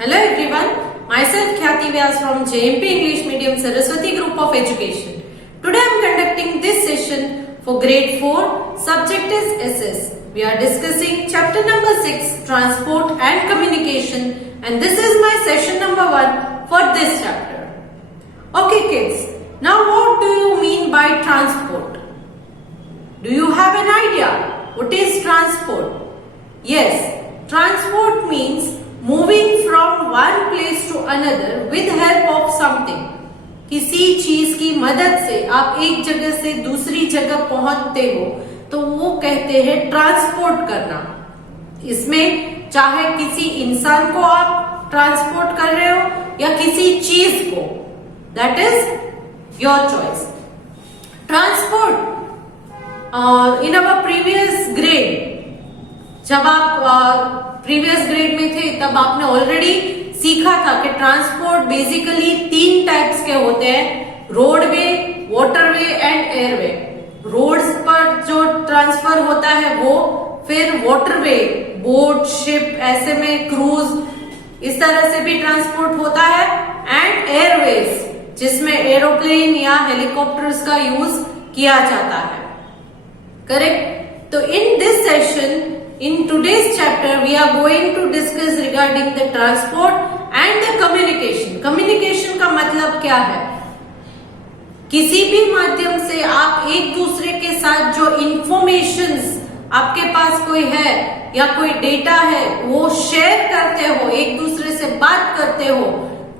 Hello everyone, myself Khyati Vyas from JMP English Medium Saraswati Group of Education. Today I am conducting this session for grade 4, subject is SS. We are discussing chapter number 6, Transport and Communication, and this is my session number 1 for this chapter. Okay kids, now what do you mean by transport? Do you have an idea? What is transport? Yes, transport means moving from one place to another with help of something. किसी चीज की मदद से आप एक जगह से दूसरी जगह पहुंचते हो तो वो कहते हैं ट्रांसपोर्ट करना। इसमें चाहे किसी इंसान को आप ट्रांसपोर्ट कर रहे हो या किसी चीज को, that is your choice. Transport in our previous grade, जब आप प्रीवियस ग्रेड में थे तब आपने ऑलरेडी सीखा था कि ट्रांसपोर्ट बेसिकली 3 टाइप्स के होते हैं, roadway, waterway and airway. Roads पर जो ट्रांसफर होता है वो, फिर वाटरवे, बोट, शिप, ऐसे में क्रूज, इस तरह से भी ट्रांसपोर्ट होता है, एंड एयरवेज जिसमें एरोप्लेन या हेलीकॉप्टर्स का यूज किया जाता है। करेक्ट। तो in this session, in today's chapter we are going to discuss regarding the transport and the communication. Communication का मतलब क्या है? किसी भी माध्यम से आप एक दूसरे के साथ जो इंफॉर्मेशंस आपके पास कोई है या कोई डेटा है वो शेयर करते हो, एक दूसरे से बात करते हो।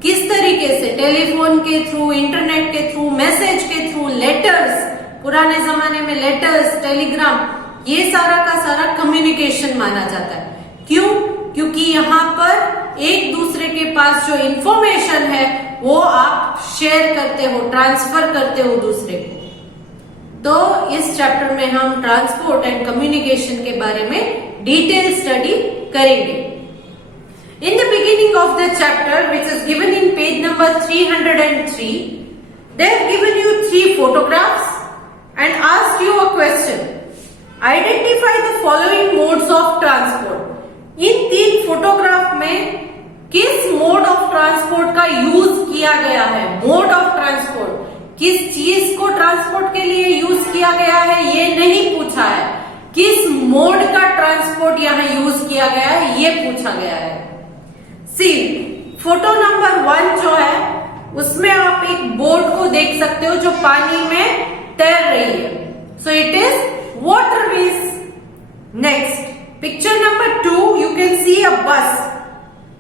किस तरीके से? टेलीफोन के थ्रू, इंटरनेट के थ्रू, मैसेज के थ्रू, लेटर्स, पुराने जमाने में लेटर्स, टेलीग्राम, ये सारा का सारा कम्युनिकेशन माना जाता है। क्यों? क्योंकि यहाँ पर एक दूसरे के पास जो इंफॉर्मेशन है वो आप शेयर करते हो, ट्रांसफर करते हो दूसरे को। तो इस चैप्टर में हम ट्रांसपोर्ट एंड कम्युनिकेशन के बारे में डिटेल स्टडी करेंगे। In the beginning of the chapter which is given in page number 303, they have given you 3 photographs and asked you a question. Identify the following modes of transport. In 3 photograph में किस mode of transport का use किया गया है? Mode of transport, किस चीज को transport के लिए यूज किया गया है ये नहीं पूछा है, किस मोड का ट्रांसपोर्ट यहाँ यूज किया गया है ये पूछा गया है। सी फोटो नंबर 1 जो है उसमें आप एक बोट को देख सकते हो जो पानी में तैर रही है। So it is waterways. Next, picture number 2, you can see a bus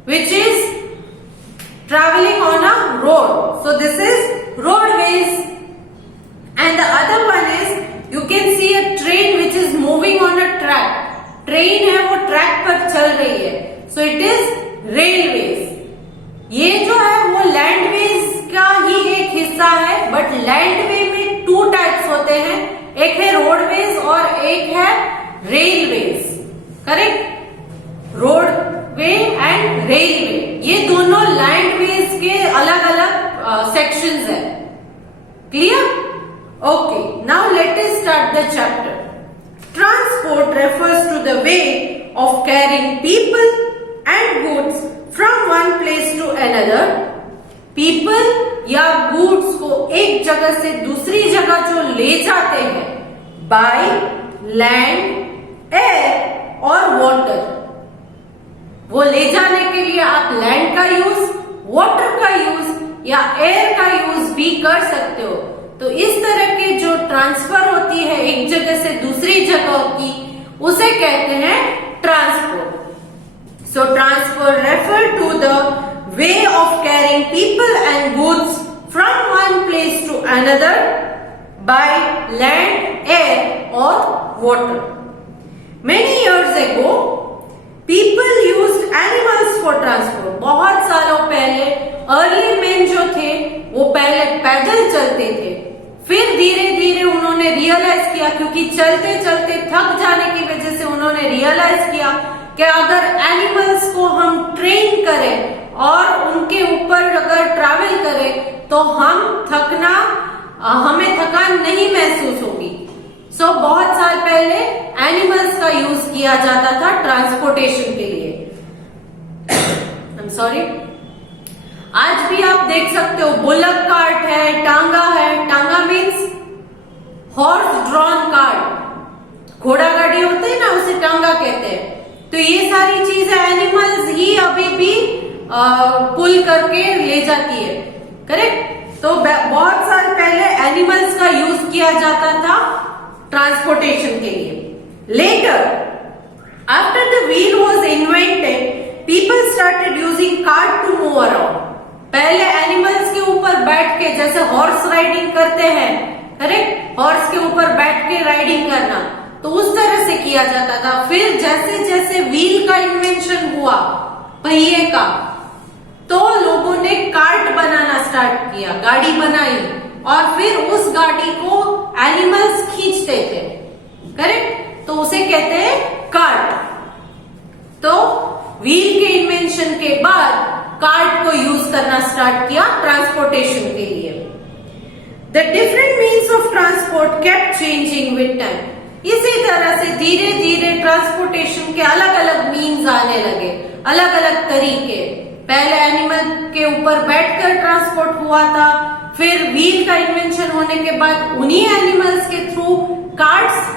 which is traveling on a road. So this is roadways. And the other one is you can see a train which is moving on a track. Train है वो track पर चल रही है. So it is railways. ये जो है वो लैंडवेज का ही एक हिस्सा है, बट लैंडवे में 2 टाइप्स होते हैं, एक है रोडवेज और एक है railways. Correct? Roadway and railway, ये दोनों लैंडवेज के अलग अलग सेक्शंस है। Clear? Okay, now let us start the chapter. Transport refers to the way of carrying people and goods from one place to another. People या goods को एक जगह से दूसरी जगह जो ले जाते हैं बाय लैंड, एयर और वाटर, वो ले जाने के लिए आप लैंड का यूज, वाटर का यूज या एयर का यूज भी कर सकते हो। तो इस तरह के जो ट्रांसफर होती है एक जगह से दूसरी जगह की, उसे कहते हैं transport. So transport refer to the way of carrying people and goods from one place to another by land, air or water. Many years ago, people used animals for transport. बहुत सालों पहले early men जो थे वो पहले पैदल चलते थे, फिर धीरे धीरे उन्होंने रियलाइज किया, क्योंकि चलते चलते थक जाने की वजह से उन्होंने रियलाइज किया कि अगर एनिमल्स को हम ट्रेन करें और उनके ऊपर अगर ट्रैवल करें तो हमें थकान नहीं महसूस होगी। सो बहुत साल पहले एनिमल्स का यूज किया जाता था ट्रांसपोर्टेशन के लिए। सॉरी, आज भी आप देख सकते हो बुलक कार्ट है, टांगा मीन्स हॉर्स ड्रॉन कार्ट, घोड़ा गाड़ी होते हैं ना, उसे टांगा कहते हैं। तो ये सारी चीजें एनिमल्स ही अभी भी पुल करके ले जाती है, करेक्ट। तो बहुत साल पहले एनिमल्स का यूज किया जाता था ट्रांसपोर्टेशन के लिए। Later after the wheel was invented, people started using cart to move around. पहले एनिमल्स के ऊपर बैठ के, जैसे हॉर्स राइडिंग करते हैं, करेक्ट, हॉर्स के ऊपर बैठ के राइडिंग करना, तो उस तरह से किया जाता था। फिर जैसे जैसे व्हील का इन्वेंशन हुआ, पहिए का, तो लोगों ने कार्ट बनाना स्टार्ट किया, गाड़ी बनाई, और फिर उस गाड़ी को एनिमल्स खींचते थे, करेक्ट, तो उसे कहते हैं कार्ट। तो व्हील के इन्वेंशन के बाद कार्ट को यूज करना स्टार्ट किया ट्रांसपोर्टेशन के लिए। The different means of transport kept changing with time. इसी तरह से धीरे धीरे ट्रांसपोर्टेशन के अलग अलग मीन्स आने लगे, अलग अलग तरीके। पहले एनिमल के ऊपर बैठकर ट्रांसपोर्ट हुआ था, फिर व्हील का इन्वेंशन होने के बाद उन्हीं एनिमल्स के थ्रू कार्ट्स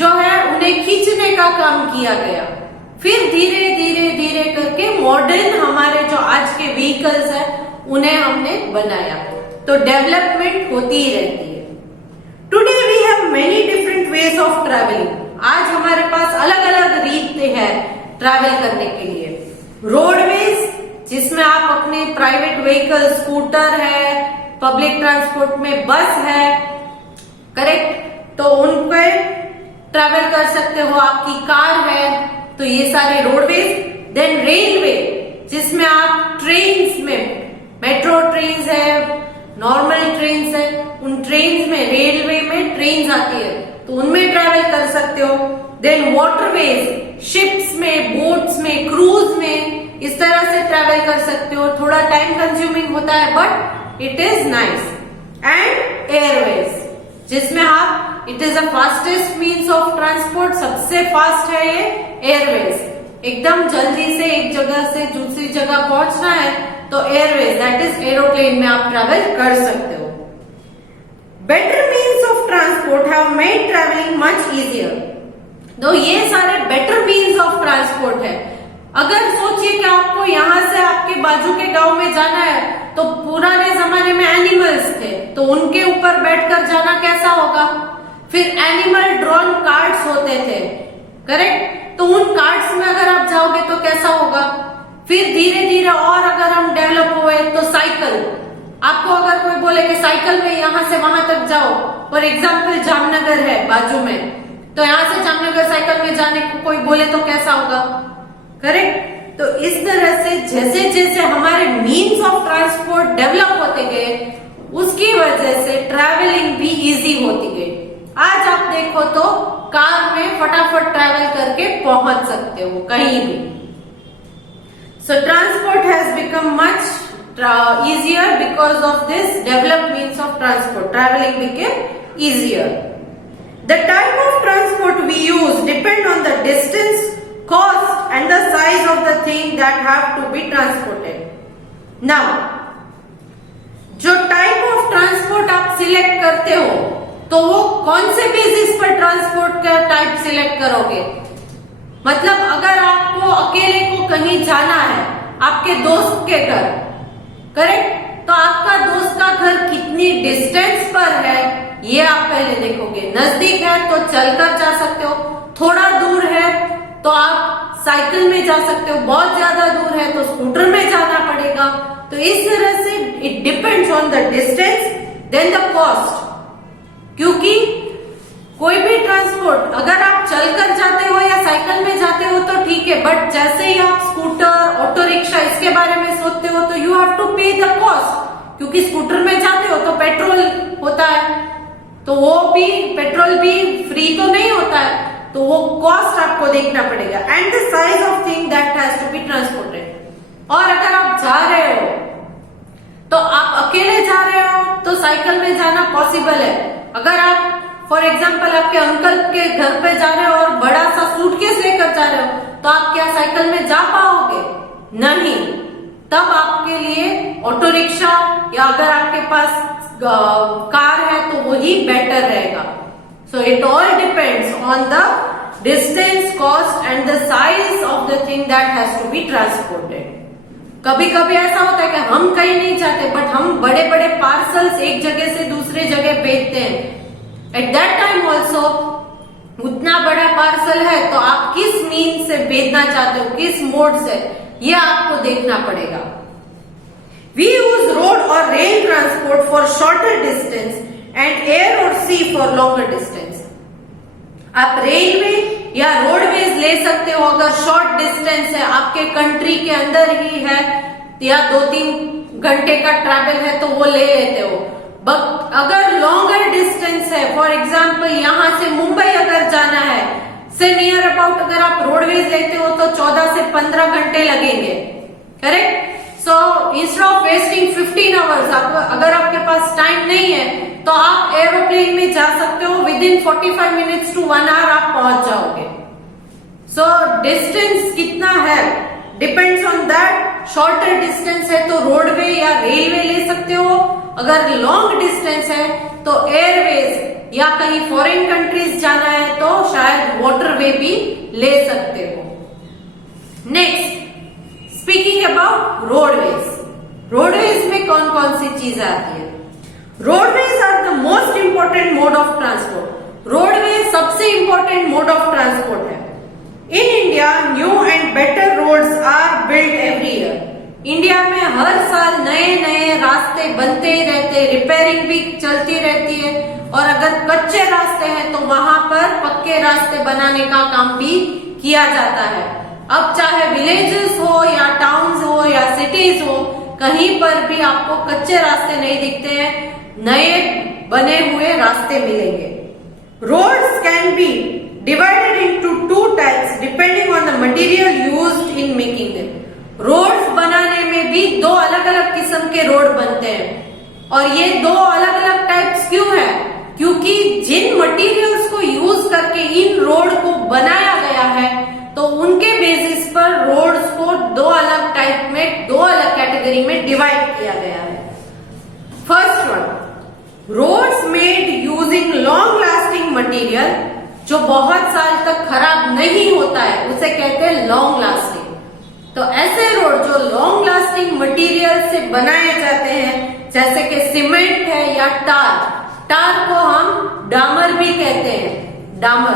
जो है उन्हें खींचने का काम किया गया। फिर धीरे धीरे धीरे करके मॉडर्न हमारे जो आज के व्हीकल्स है उन्हें हमने बनाया। तो डेवलपमेंट होती ही रहती है। Today we have many different ways of travelling. आज हमारे पास अलग अलग रीत है ट्रैवल करने के लिए। रोडवेज, जिसमें आप अपने प्राइवेट व्हीकल, स्कूटर है, पब्लिक ट्रांसपोर्ट में बस है, करेक्ट, तो उन पे ट्रैवल कर सकते हो। आपकी कार है, तो ये सारे रोडवेज। देन रेलवे, जिसमें आप ट्रेन्स में, मेट्रो ट्रेन्स है, नॉर्मल ट्रेन्स है, उन ट्रेन्स में, रेलवे में ट्रेन्स आती है तो उनमें ट्रैवल कर सकते हो। देन वाटरवेज, शिप्स में, बोट्स में, क्रूज में, इस तरह से ट्रैवल कर सकते हो। थोड़ा टाइम कंज्यूमिंग होता है but it is nice. And Airways, जिसमें आप, it is the fastest means of transport, सबसे फास्ट है ये एयरवेज। एकदम जल्दी से एक जगह से दूसरी जगह पहुंचना है तो एयरवेज, दैट इज एरोप्लेन में आप ट्रैवल कर सकते हो। Better means of transport have made travelling much easier. तो ये सारे बेटर मीन्स ऑफ ट्रांसपोर्ट है। अगर सोचिए कि आपको यहाँ से आपके बाजू के गांव में जाना है, तो पुराने जमाने में एनिमल्स थे, तो उनके ऊपर बैठकर जाना कैसा होगा। फिर एनिमल ड्रॉन कार्ट्स होते थे, करेक्ट, तो उन कार्ट्स में अगर आप जाओगे तो कैसा होगा। फिर धीरे धीरे और अगर हम डेवलप हुए तो साइकिल, आपको अगर कोई बोले कि साइकिल में यहाँ से वहां तक जाओ, फॉर एग्जाम्पल जामनगर है बाजू में, तो यहाँ से जामनगर साइकिल में जाने को कोई बोले तो कैसा होगा, करेक्ट। तो इस तरह से जैसे जैसे हमारे मीन्स ऑफ ट्रांसपोर्ट डेवलप होते गए, उसकी वजह से ट्रैवलिंग भी इजी होती गई। आज आप देखो तो कार में फटाफट ट्रैवल करके पहुंच सकते हो कहीं भी। सो transport has become much easier because of this developed means of transport. Traveling became easier. The type of transport we use depend on the distance, cost and the size of the thing that have to be transported. Now, जो type of transport आप select करते हो, तो वो कौन से basis पर transport का टाइप सिलेक्ट करोगे। मतलब अगर आपको अकेले को कहीं जाना है, आपके दोस्त के घर, करेक्ट, तो आपका दोस्त का घर कितनी डिस्टेंस पर है ये आप पहले देखोगे। नजदीक है तो चलकर जा सकते हो, थोड़ा दूर है तो आप साइकिल में जा सकते हो, बहुत ज्यादा दूर है तो स्कूटर में जाना पड़ेगा। तो इस तरह से it depends on the distance, then the cost. क्योंकि कोई भी ट्रांसपोर्ट अगर आप चलकर जाते हो या साइकिल में जाते हो तो ठीक है, बट जैसे ही आप स्कूटर, ऑटो रिक्शा इसके बारे में सोचते हो तो यू हैव टू पे द कॉस्ट। क्योंकि स्कूटर में जाते हो तो पेट्रोल होता है, तो वो भी पेट्रोल भी फ्री तो नहीं होता है, तो वो कॉस्ट आपको देखना पड़ेगा। And the size of thing that has to be transported. और अगर आप जा रहे हो तो आप अकेले जा रहे हो तो साइकिल में जाना पॉसिबल है। अगर आप फॉर एग्जाम्पल आपके अंकल के घर पे जा रहे हो और बड़ा सा सूटकेस लेकर जा रहे हो, तो आप क्या साइकिल में जा पाओगे? नहीं। तब आपके लिए ऑटो रिक्शा या अगर आपके पास कार है तो वही बेटर रहेगा. So it all depends on the distance, cost and the size of the thing that has to be transported. कभी कभी ऐसा होता है कि हम कहीं नहीं जाते बट हम बड़े बड़े पार्सल्स एक जगह से दूसरे जगह भेजते हैं. एट दैट टाइम ऑल्सो उतना बड़ा पार्सल है तो आप किस मीन से भेजना चाहते हो, किस मोड से, ये आपको देखना पड़ेगा. We use road or rail transport for shorter distance and air or sea for longer distance. आप रेलवे या रोडवेज ले सकते हो अगर शॉर्ट डिस्टेंस है, आपके कंट्री के अंदर ही है या 2-3 घंटे का ट्रैवल है तो वो ले लेते हो. बट अगर लॉन्गर डिस्टेंस है, फॉर एग्जाम्पल यहां से मुंबई अगर जाना है, से नियर अबाउट अगर आप रोडवेज लेते हो तो 14 से 15 घंटे लगेंगे. Correct. So instead of wasting 15 hours, अगर आपके पास टाइम नहीं है तो आप एरोप्लेन में जा सकते हो. Within 45 minutes to 1 hour आप पहुंच जाओगे. सो डिस्टेंस कितना है depends on that. Shorter distance है तो रोडवे या रेलवे ले सकते हो. अगर लॉन्ग डिस्टेंस है तो एयरवेज या कहीं फॉरेन कंट्रीज जाना है तो शायद वाटरवे भी ले सकते हो. Next, speaking about roadways. Roadways में कौन कौन सी चीजें आती है? Roadways are the most important mode of transport. Roadways सबसे इंपॉर्टेंट मोड ऑफ ट्रांसपोर्ट है. In India new and better roads are build every year. India में हर साल नए नए रास्ते बनते ही रहते, रिपेयरिंग भी चलती रहती है. और अगर कच्चे रास्ते हैं तो वहां पर पक्के रास्ते बनाने का काम भी किया जाता है. अब चाहे विलेजेस हो या टाउन्स हो या सिटीज हो, कहीं पर भी आपको कच्चे रास्ते नहीं दिखते हैं, नए बने हुए रास्ते मिलेंगे. Roads can be divided into 2 types depending on the material used in making them. Roads बनाने में भी 2 अलग अलग किस्म के रोड बनते हैं. और ये 2 अलग अलग टाइप्स क्यों है? क्योंकि जिन मटेरियल्स को यूज करके इन रोड को बनाया गया है तो उनके बेसिस पर रोड्स को 2 अलग टाइप में, 2 अलग कैटेगरी में डिवाइड किया गया है. First one, roads made using long lasting material, जो बहुत साल तक खराब नहीं होता है उसे कहते हैं लॉन्ग लास्टिंग. तो ऐसे रोड जो लॉन्ग लास्टिंग मटेरियल से बनाए जाते हैं, जैसे कि सीमेंट है या टार. टार को हम डामर भी कहते हैं, डामर.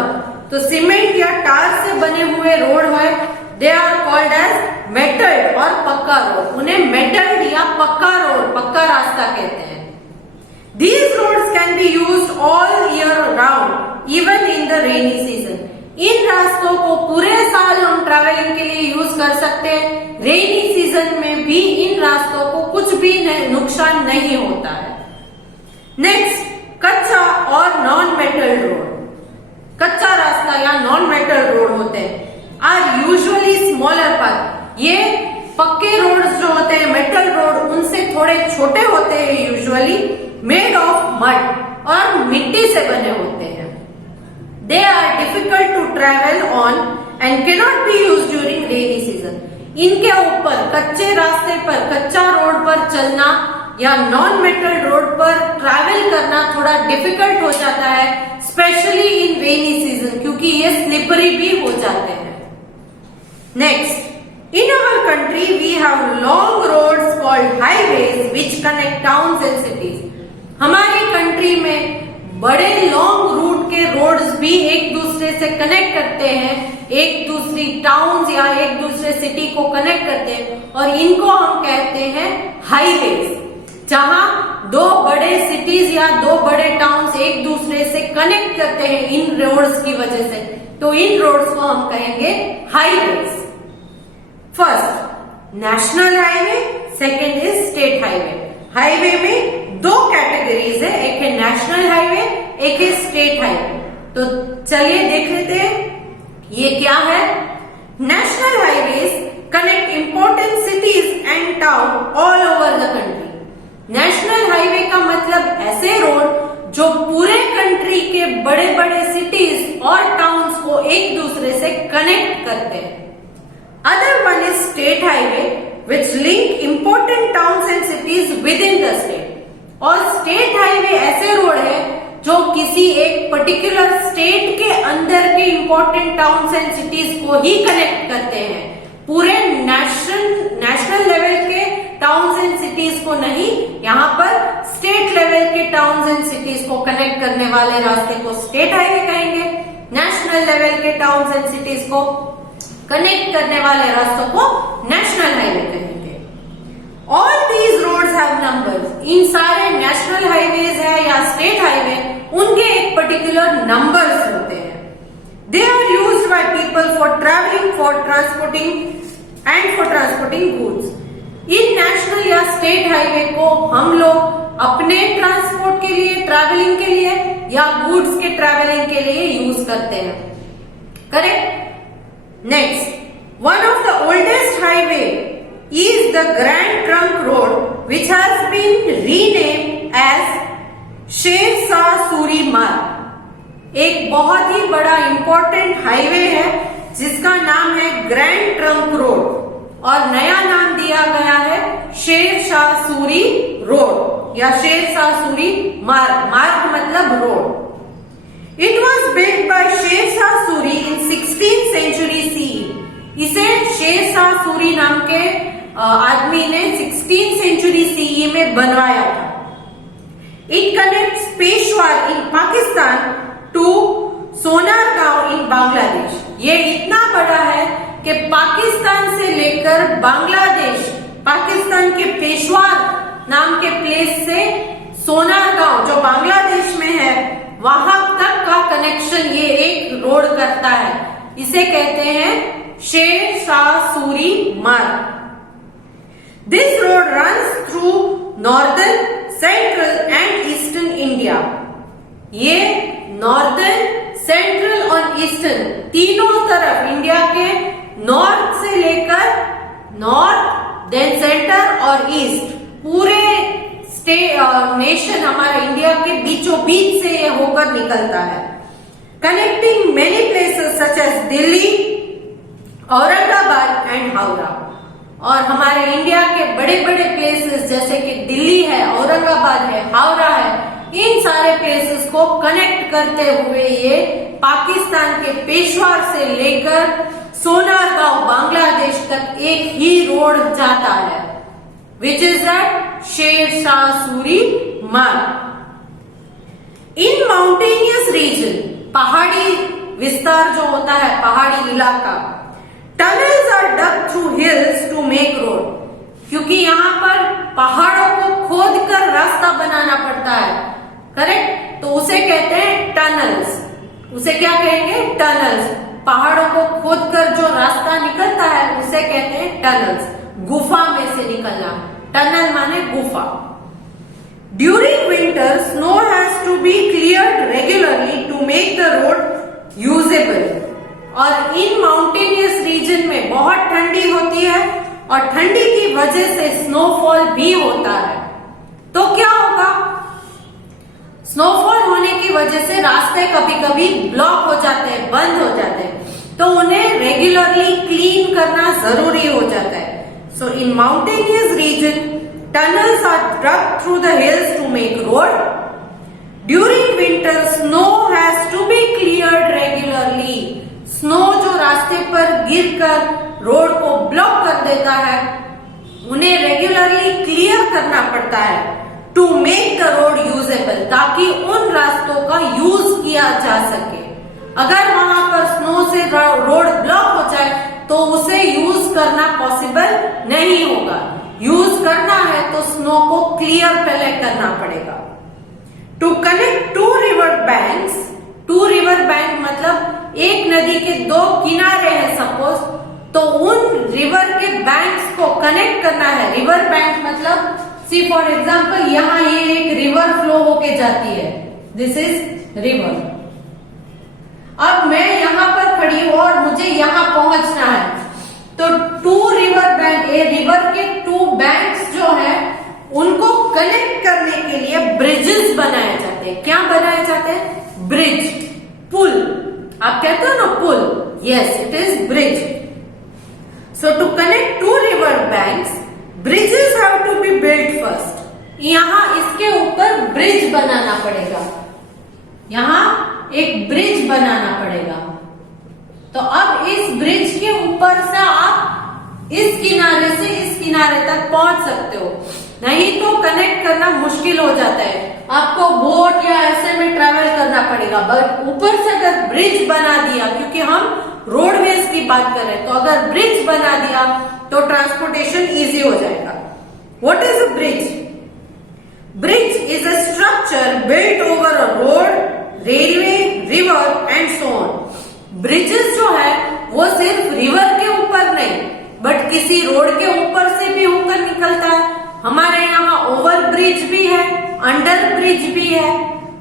तो सीमेंट या टार से बने हुए रोड है, they are called as metalled और पक्का रोड. उन्हें मेटल्ड या पक्का रोड, पक्का रास्ता कहते हैं. These roads can be used all year round, even in the rainy season. इन रास्तों को पूरे साल हम ट्रैवलिंग के लिए यूज कर सकते हैं. रेनी सीजन में भी इन रास्तों को कुछ भी नुकसान नहीं होता है. नेक्स्ट, कच्चा और नॉन मेटल रोड. कच्चा रास्ता या नॉन मेटल रोड होते हैं आर यूजुअली स्मॉलर पाथ. ये पक्के रोड्स जो होते हैं, मेटल रोड, उनसे थोड़े छोटे होते हैं, यूजुअली मेड ऑफ मड और मिट्टी से बने होते हैं. They are difficult to travel on and cannot be used during rainy season. इनके ऊपर कच्चे रास्ते पर, कच्चा रोड पर चलना या नॉन मेटल रोड पर ट्रैवल करना थोड़ा डिफिकल्ट हो जाता है, स्पेशली इन रेनी सीजन, क्योंकि ये स्लिपरी भी हो जाते हैं. Next, in our country we have long roads called highways which connect towns and cities. हमारी कंट्री में बड़े लॉन्ग रूट के रोड्स भी एक दूसरे से कनेक्ट करते हैं, एक दूसरी टाउन्स या एक दूसरे सिटी को कनेक्ट करते हैं, और इनको हम कहते हैं हाईवेज. जहां 2 बड़े सिटीज या 2 बड़े टाउन्स एक दूसरे से कनेक्ट करते हैं इन रोड्स की वजह से, तो इन रोड्स को हम कहेंगे highways. First, national highway, second is state highway. Highway में 2 कैटेगरीज है, एक है नेशनल हाईवे, एक है स्टेट हाईवे. तो चलिए देख लेते हैं ये क्या है. National highways connect important cities and town all over the country. National highway का मतलब ऐसे रोड जो पूरे कंट्री के बड़े बड़े सिटीज और टाउन्स को एक दूसरे से कनेक्ट करते हैं. Other one is state highway which link important towns and cities within the state. और स्टेट हाईवे ऐसे रोड है जो किसी एक पर्टिकुलर स्टेट के अंदर के इंपॉर्टेंट टाउन्स एंड सिटीज को ही कनेक्ट करते हैं, पूरे नेशनल लेवल के टाउन्स एंड सिटीज को नहीं। यहाँ पर स्टेट लेवल के टाउन्स एंड सिटीज को कनेक्ट करने वाले रास्ते को स्टेट हाईवे कहेंगे, नेशनल लेवल के टाउन्स एंड सिटीज को कनेक्ट करने वाले रास्तों को नेशनल हाईवे कहेंगे। All these roads have numbers, इन सारे नेशनल हाईवेज है या स्टेट हाईवे, उनके एक पर्टिकुलर नंबर्स होते हैं। They are used by people for travelling, for transporting and for transporting goods. In national या स्टेट हाईवे को हम लोग अपने ट्रांसपोर्ट के लिए, ट्रैवलिंग के लिए या गुड्स के ट्रैवलिंग के लिए यूज करते हैं। Correct. Next, one of the oldest highway is the Grand Trunk Road, which has been renamed as शेर शाह सूरी मार्ग। एक बहुत ही बड़ा इंपॉर्टेंट हाईवे है जिसका नाम है ग्रैंड ट्रंक रोड और नया नाम दिया गया है शेर शाह सूरी रोड या शेर शाह सूरी मार्ग। मार्ग मतलब road. It was built by शेर Shah Suri in 16th century CE। इसे शेर शाह सूरी नाम के आदमी ने 16th century CE में बनवाया था। It connects Peshwar in Pakistan to Sonargaon in Bangladesh. ये इतना बड़ा है कि पाकिस्तान से लेकर बांग्लादेश, पाकिस्तान के पेशवार नाम के प्लेस से सोनारगांव जो बांग्लादेश में है वहां तक का कनेक्शन ये एक रोड करता है। इसे कहते हैं शेर Shah Suri Marg. This road runs through northern, central and eastern India. ये नॉर्दर्न, सेंट्रल और ईस्टर्न तीनों तरफ इंडिया के नॉर्थ से लेकर नॉर्थ, देन सेंटर और ईस्ट, पूरे नेशन हमारा इंडिया के बीचों बीच से ये होकर निकलता है। Connecting many places such as Delhi, Aurangabad and Howrah. और हमारे इंडिया के बड़े बड़े प्लेसेस जैसे कि दिल्ली है, औरंगाबाद है, हावड़ा है, इन सारे प्लेसेस को कनेक्ट करते हुए ये पाकिस्तान के पेशवार से लेकर सोनारगांव बांग्लादेश तक एक ही रोड जाता है, which is that शेर शाह सूरी मार्ग। इन माउंटेनियस रीजन, पहाड़ी विस्तार जो होता है, पहाड़ी इलाका, tunnels are dug through hills to make road. क्योंकि यहाँ पर पहाड़ों को खोद कर रास्ता बनाना पड़ता है, करेक्ट, तो उसे कहते हैं टनल्स। उसे क्या कहेंगे? टनल्स। पहाड़ों को खोद कर जो रास्ता निकलता है उसे कहते हैं टनल्स। गुफा में से निकलना, टनल माने गुफा। During winter snow has to be cleared regularly to make the road usable. और इन माउंटेनियस रीजन में बहुत ठंडी होती है और ठंडी की वजह से स्नोफॉल भी होता है। तो क्या होगा? स्नोफॉल होने की वजह से रास्ते कभी कभी ब्लॉक हो जाते हैं, बंद हो जाते हैं, तो उन्हें रेगुलरली क्लीन करना जरूरी हो जाता है। So in mountainous region, tunnels are dug through the hills to make road. During winter, snow has to be cleared regularly. Snow जो रास्ते पर गिरकर रोड को ब्लॉक कर देता है, उन्हें रेगुलरली क्लियर करना पड़ता है to make the road usable, ताकि उन रास्तों का यूज किया जा सके। अगर वहां पर स्नो से रोड ब्लॉक हो जाए तो उसे यूज करना पॉसिबल नहीं होगा। यूज करना है तो स्नो को क्लियर पहले करना पड़ेगा। To connect two river banks, to river bank मतलब एक नदी के दो किनारे हैं सपोज, तो उन रिवर के बैंक्स को कनेक्ट करना है। रिवर बैंक मतलब सी फॉर एग्जाम्पल यहाँ ये एक रिवर फ्लो होके जाती है, दिस इज रिवर। अब मैं यहाँ पर खड़ी हूं और मुझे यहाँ पहुंचना है, तो टू रिवर बैंक, ये रिवर के टू बैंक्स जो है उनको कनेक्ट करने के लिए ब्रिजेस बनाए जाते हैं। क्या बनाए जाते हैं? ब्रिज, पुल। आप कहते हो ना पुल, yes it is bridge. So to connect two river banks bridges have to be built first. यहाँ इसके ऊपर ब्रिज बनाना पड़ेगा, यहाँ एक ब्रिज बनाना पड़ेगा। तो अब इस ब्रिज के ऊपर से आप इस किनारे से इस किनारे तक पहुंच सकते हो, नहीं तो कनेक्ट करना मुश्किल हो जाता है, आपको बोट या ऐसे में ट्रैवल करना पड़ेगा। बट ऊपर से अगर ब्रिज बना दिया, क्योंकि हम रोडवेज की बात कर रहे हैं, तो अगर ब्रिज बना दिया तो ट्रांसपोर्टेशन इजी हो जाएगा। What is a bridge? Bridge is a structure built over a road, railway, river and so on. Bridges जो है वो सिर्फ रिवर के ऊपर नहीं, बट किसी रोड के ऊपर से भी होकर निकलता है। हमारे यहाँ ओवर ब्रिज भी है, अंडर ब्रिज भी है,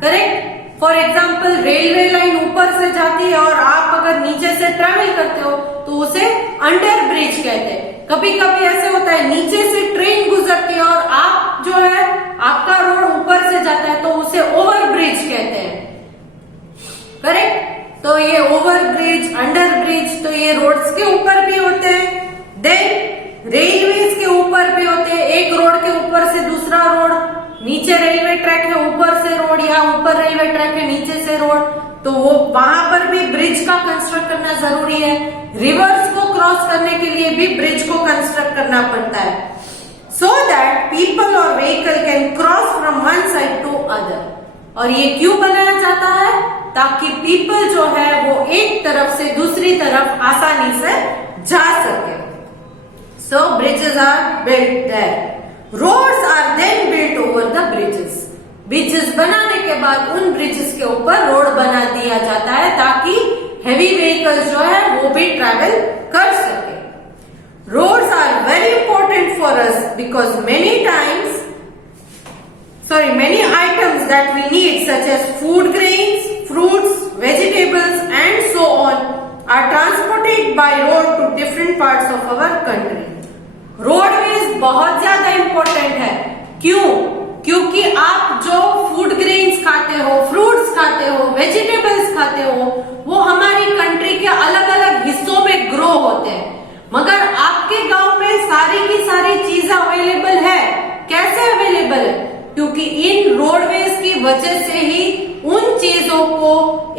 correct. For example railway line ऊपर से जाती है और आप अगर नीचे से ट्रेवल करते हो तो उसे अंडर ब्रिज कहते हैं। कभी कभी ऐसे होता है नीचे से ट्रेन गुजरती है और आप जो है आपका रोड ऊपर से जाता है तो उसे ओवर ब्रिज कहते हैं, करेक्ट। तो ये ओवर ब्रिज, अंडर ब्रिज, तो ये रोड्स के ऊपर भी होते हैं। देन रेलवेज के ऊपर भी होते हैं, एक रोड के ऊपर से दूसरा रोड, नीचे रेलवे ट्रैक है ऊपर से रोड, या ऊपर रेलवे ट्रैक है नीचे से रोड, तो वो वहां पर भी ब्रिज का कंस्ट्रक्ट करना जरूरी है। रिवर्स को क्रॉस करने के लिए भी ब्रिज को कंस्ट्रक्ट करना पड़ता है, सो दैट पीपल और vehicle can cross from one side to other. और ये क्यों बनाया जाता है? ताकि पीपल जो है वो एक तरफ से दूसरी तरफ आसानी से जा सके। So bridges are built there. Roads are then built over the bridges. Bridges बनाने के बाद उन ब्रिजेस के ऊपर रोड बना दिया जाता है ताकि हेवी व्हीकल्स जो है वो भी ट्रैवल कर सके। Roads are very important for us because many items that we need such as food grains, fruits, vegetables and so on are transported by road to different parts of our country. Roadways बहुत ज्यादा important है। क्यों? क्योंकि आप जो food grains खाते हो, fruits खाते हो, वेजिटेबल्स खाते हो, वो हमारी कंट्री के अलग अलग हिस्सों में ग्रो होते हैं, मगर आपके गांव में सारी की सारी चीजें अवेलेबल है। कैसे अवेलेबल है? क्योंकि इन रोडवेज की वजह से ही उन चीजों को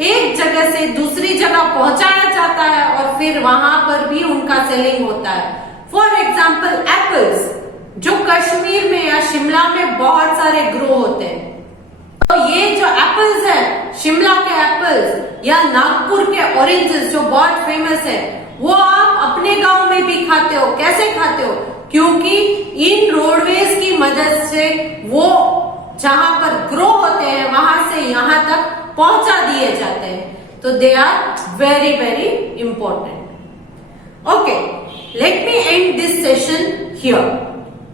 एक जगह से दूसरी जगह पहुंचाया जाता है और फिर वहां पर भी उनका सेलिंग होता है। फॉर एग्जाम्पल एप्पल्स, जो कश्मीर में या शिमला में बहुत सारे ग्रो होते हैं, तो ये जो एप्पल्स है, शिमला के एप्पल्स या नागपुर के ऑरेंजेस जो बहुत फेमस है, वो आप अपने गांव में भी खाते हो। कैसे खाते हो? क्योंकि इन रोडवेज की मदद से वो जहां पर ग्रो होते हैं वहां से यहां तक पहुंचा दिए जाते हैं। तो they are very very important. Okay, let me end this session here.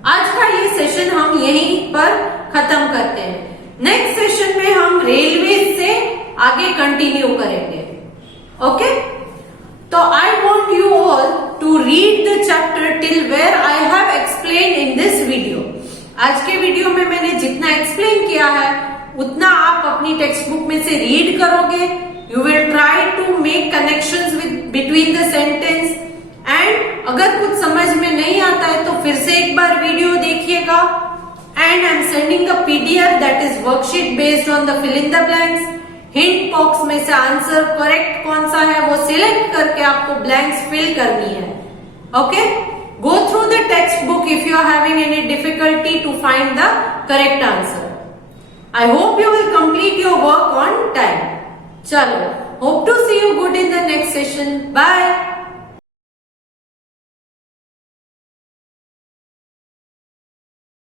आज का ये सेशन हम यहीं पर खत्म करते हैं। नेक्स्ट सेशन में हम रेलवे से आगे कंटिन्यू करेंगे। ओके, तो I want you all to read the chapter till where I have explain in this video. आज के वीडियो में मैंने जितना एक्सप्लेन किया है उतना आप अपनी टेक्स्ट बुक में से रीड करोगे। You will try to make connections between the sentence, and अगर कुछ समझ में नहीं आता है तो फिर से एक बार वीडियो देखिएगा। And I am sending a PDF that is worksheet based on the fill in the blanks. Hint box में से आंसर करेक्ट कौन सा है वो सिलेक्ट करके आपको ब्लैंक्स फिल करनी है। Okay, go through the textbook if you are having any difficulty to find the correct answer. I hope you will complete your work on time. Chalo, hope to see you good in the next session. Bye.